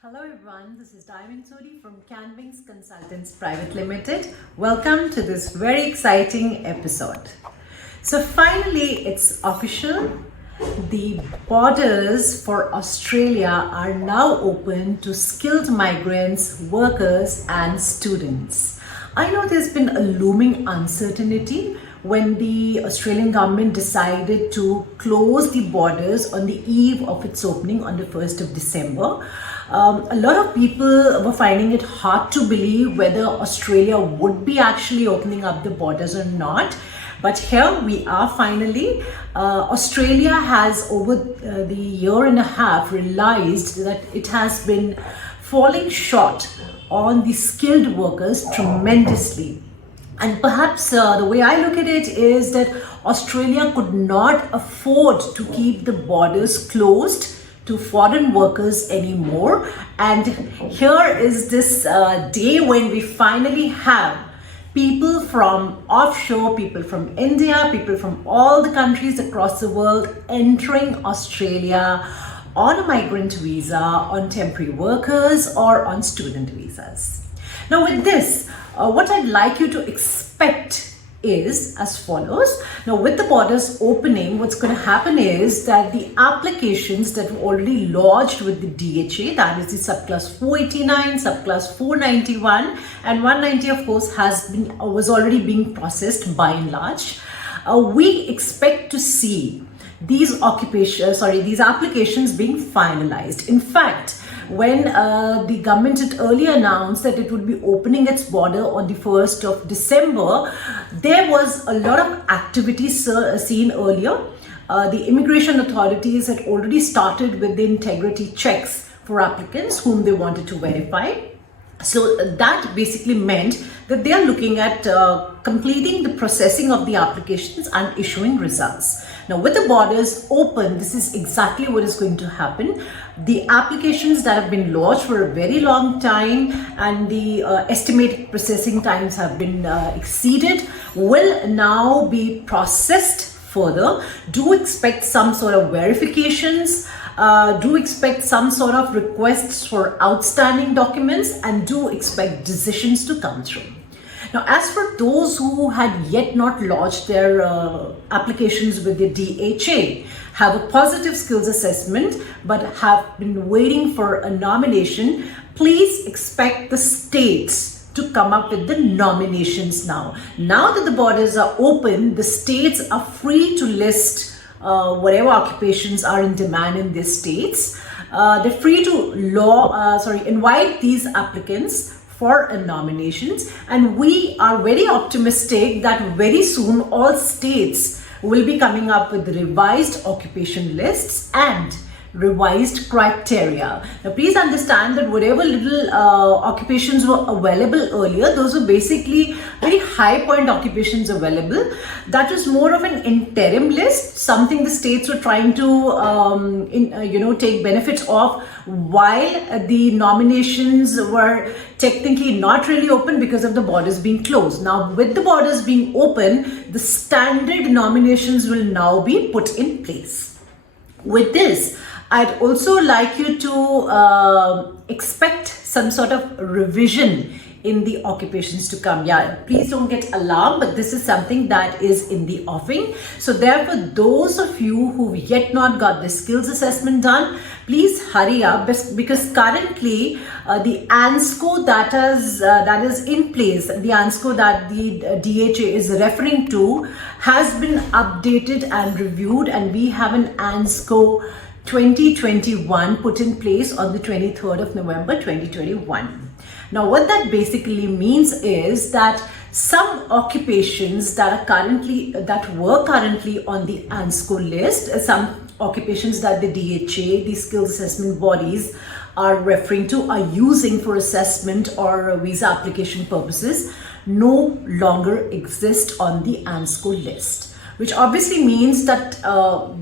Hello everyone, this is Sodhi from CAAN Wings Consultants Private Limited. Welcome to this very exciting episode. So finally it's official. The borders for Australia are now open to skilled migrants, workers and students. I know there's been a looming uncertainty when the Australian government decided to close the borders on the eve of its opening on the 1st of December. A lot of people were finding it hard to believe whether Australia would be actually opening up the borders or not. But here we are finally. Australia has over the year and a half realized that it has been falling short on the skilled workers tremendously. And perhaps the way I look at it is that Australia could not afford to keep the borders closed to foreign workers anymore. And here is this day when we finally have people from offshore, people from India, people from all the countries across the world entering Australia on a migrant visa, on temporary workers or on student visas. Now with this, what I'd like you to expect is as follows. Now with the borders opening, what's going to happen is that the applications that were already lodged with the DHA, that is the subclass 489, subclass 491 and 190 of course was already being processed by and large. We expect to see these applications being finalized. In fact, when the government had earlier announced that it would be opening its border on the 1st of December, there was a lot of activity seen earlier. The immigration authorities had already started with the integrity checks for applicants whom they wanted to verify. So that basically meant that they are looking at completing the processing of the applications and issuing results. Now with the borders open, this is exactly what is going to happen. The applications that have been lodged for a very long time and the estimated processing times have been exceeded will now be processed further. Do expect some sort of verifications. Do expect some sort of requests for outstanding documents and do expect decisions to come through. Now, as for those who had yet not lodged their applications with the DHA, have a positive skills assessment but have been waiting for a nomination, please expect the states to come up with the nominations now. Now that the borders are open, the states are free to list whatever occupations are in demand in their states. They're free to invite these applicants for nominations, and we are very optimistic that very soon all states will be coming up with revised occupation lists and revised criteria. Now please understand that whatever little occupations were available earlier, those were basically very high point occupations available. That was more of an interim list, something the states were trying to take benefit of while the nominations were technically not really open because of the borders being closed. Now with the borders being open, the standard nominations will now be put in place. With this, I'd also like you to expect some sort of revision in the occupations to come. Yeah, please don't get alarmed, but this is something that is in the offing. So therefore, those of you who've yet not got the skills assessment done, please hurry up because currently the ANSCO that is in place, the ANSCO that the DHA is referring to has been updated and reviewed, and we have an ANSCO 2021 put in place on the 23rd of November 2021. Now what that basically means is that some occupations that were currently on the ANSCO list, some occupations that the DHA, the skills assessment bodies, are referring to, are using for assessment or visa application purposes, no longer exist on the ANSCO list, which obviously means that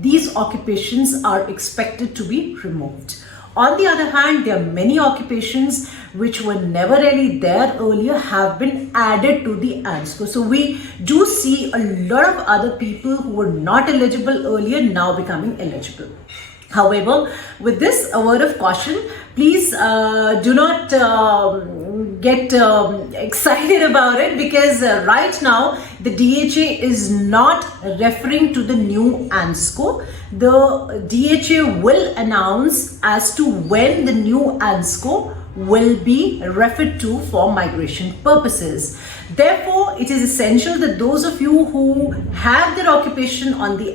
these occupations are expected to be removed. On the other hand, there are many occupations which were never really there earlier have been added to the ANSCO. So we do see a lot of other people who were not eligible earlier now becoming eligible. However, with this, a word of caution, Please do not get excited about it, because right now the DHA is not referring to the new ANSCO. The DHA will announce as to when the new ANSCO will be referred to for migration purposes. Therefore, it is essential that those of you who have their occupation on the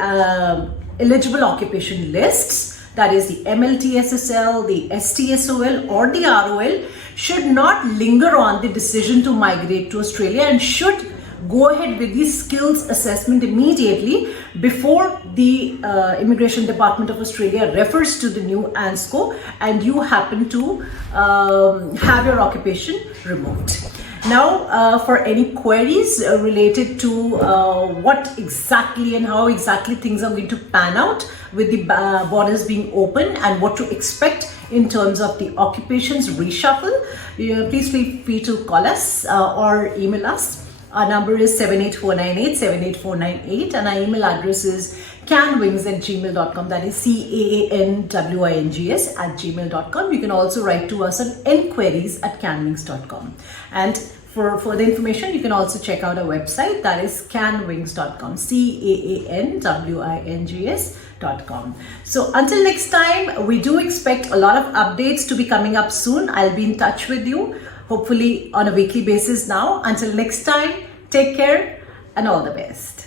eligible occupation lists, that is the MLTSSL, the STSOL or the ROL, should not linger on the decision to migrate to Australia and should go ahead with the skills assessment immediately before the Immigration Department of Australia refers to the new ANSCO and you happen to have your occupation removed. Now, for any queries related to what exactly and how exactly things are going to pan out with the borders being open and what to expect in terms of the occupations reshuffle, please feel free to call us or email us. Our number is 78498 78498 and our email address is CaanWings@gmail.com. That is CAANWINGS @gmail.com. You can also write to us on enquiries@CaanWings.com. And for further information, you can also check out our website, that is CaanWings.com, CAANWINGS.com. So until next time, we do expect a lot of updates to be coming up soon. I'll be in touch with you, hopefully on a weekly basis now. Until next time, take care and all the best.